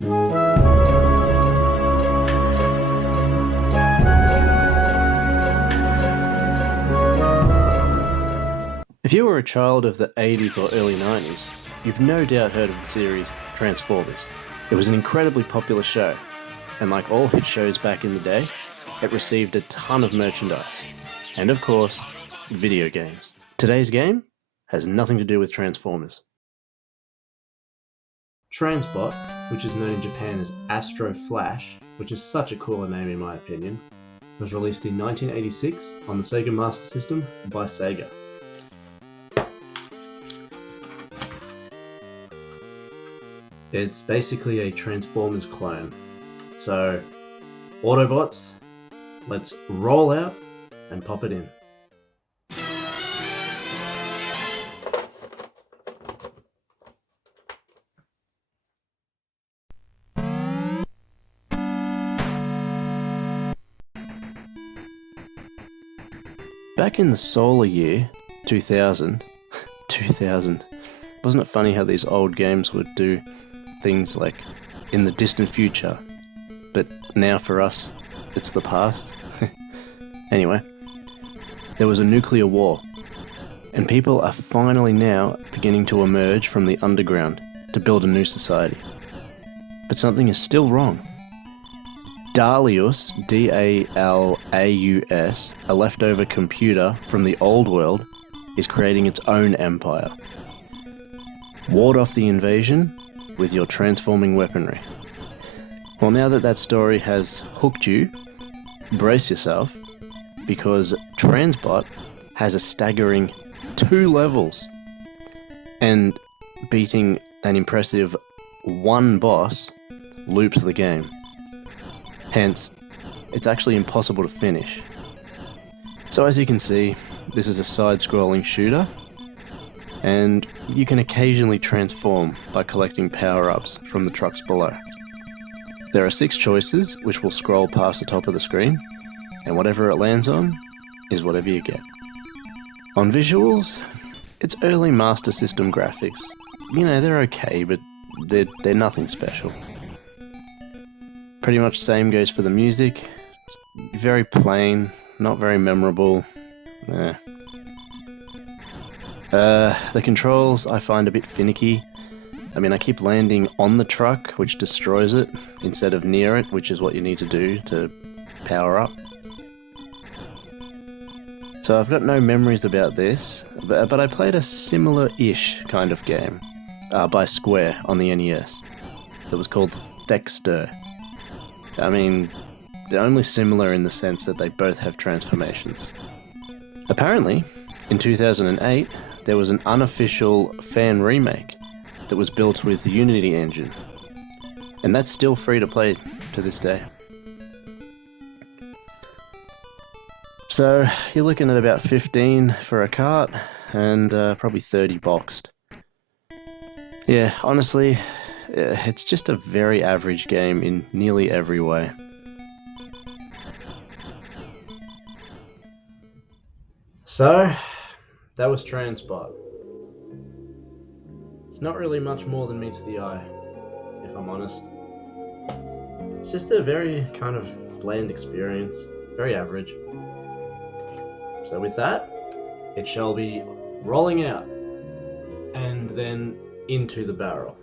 If you were a child of the 80s or early 90s, you've no doubt heard of the series Transformers. It was an incredibly popular show, and like all hit shows back in the day, it received a ton of merchandise, and of course, video games. Today's game has nothing to do with Transformers. TransBot, which is known in Japan as Astro Flash, which is such a cooler name in my opinion, was released in 1986 on the Sega Master System by Sega. It's basically a Transformers clone. So, Autobots, let's roll out and pop it in. Back in the solar year 2000, wasn't it funny how these old games would do things like in the distant future, but now for us, it's the past? Anyway, there was a nuclear war, and people are finally now beginning to emerge from the underground to build a new society. But something is still wrong. Dalius, D-A-L-A-U-S, a leftover computer from the old world, is creating its own empire. Ward off the invasion with your transforming weaponry. Well, now that story has hooked you, brace yourself, because TransBot has a staggering 2 levels, and beating an impressive 1 boss loops the game. Hence, it's actually impossible to finish. So as you can see, this is a side-scrolling shooter, and you can occasionally transform by collecting power-ups from the trucks below. There are 6 choices which will scroll past the top of the screen, and whatever it lands on is whatever you get. On visuals, it's early Master System graphics. You know, they're okay, but they're nothing special. Pretty much same goes for the music. Very plain, not very memorable. The controls I find a bit finicky. I mean, I keep landing on the truck, which destroys it, instead of near it, which is what you need to do to power up. So I've got no memories about this, but I played a similar-ish kind of game by Square on the NES that was called Thexter. I mean, they're only similar in the sense that they both have transformations. Apparently, in 2008, there was an unofficial fan remake that was built with the Unity engine, and that's still free to play to this day. So you're looking at about 15 for a cart and probably 30 boxed. Yeah, honestly, it's just a very average game in nearly every way. So, that was TransBot. It's not really much more than meets the eye, if I'm honest. It's just a very kind of bland experience, very average. So with that, it shall be rolling out, and then into the barrel.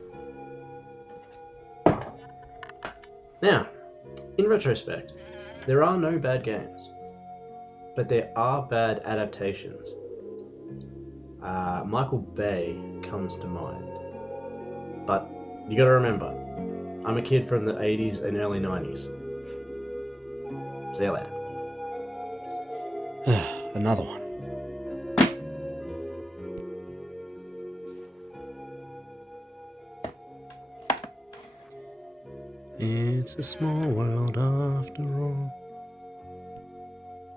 Now, in retrospect, there are no bad games, but there are bad adaptations. Michael Bay comes to mind. But you gotta remember, I'm a kid from the 80s and early 90s. See you later. Another one. It's a small world after all.